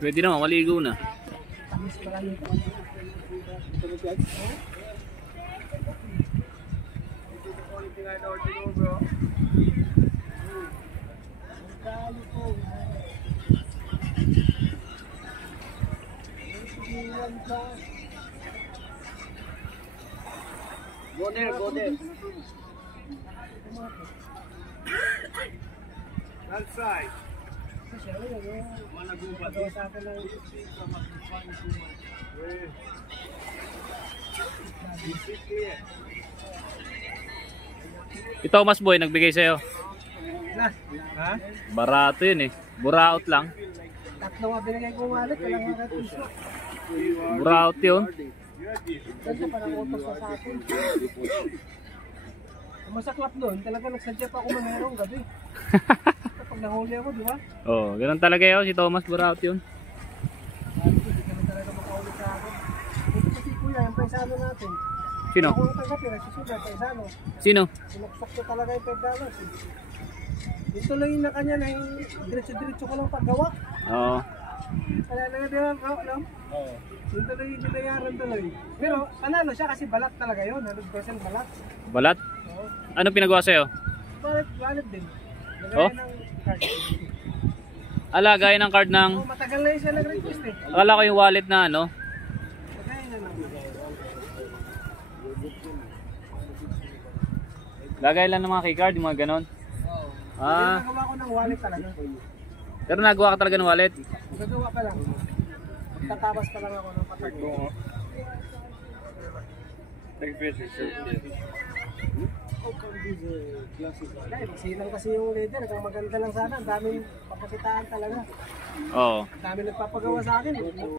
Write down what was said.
Pwede naman, maligo na. Go there, go there. That side. Mana gubat sa akin lang. Ito mas boy, nagbigay sa'yo. Na, ha? Barato yun eh. Buraot lang. Tatlo nga binigay ko wallet, walang mga piso. Buraot yun. Kasi parang utos sa akin. Masaklap doon, talaga nagsadya pa ako mamerong gabi. Kapag nahuli ako, di ba? Oh, ganun talaga yun. Si Thomas Buraot yun. Hindi kami talaga makahuli sa akin. Ito kasi kuya, yung paisano natin. Sino? Ako ang tanggapin, nagsusulat, paisano. Sino? Sinaksak ko talaga yung $5. Yung tuloy na kanya na yung diretso-diretso ko lang paggawa. Oo. Kaya nagagawa ko lang. Oo. Yung tuloy yung binayaran tuloy. Pero panalo siya kasi balat talaga yun. 100% balat. Balat? Oo. Ano pinagawa sa'yo? Balat din. Oh? Lagay ng card. Gaya ng card ng... Oo, matagal na yun siya nag-request eh. Akala ko yung wallet na ano. Lagay na lang. Lagay lang ng mga keycard, yung mga ganon. Oo. Ah. Nagawa ko ng wallet talaga. Pero nagawa ka talaga ng wallet? Nagawa pa lang. Tatabas pa lang ako ng patag. Dahil silang kasi yung leader, kung maganda lang sana, ang daming papasitaan talaga. Oo. Ang daming nagpapagawa sa akin.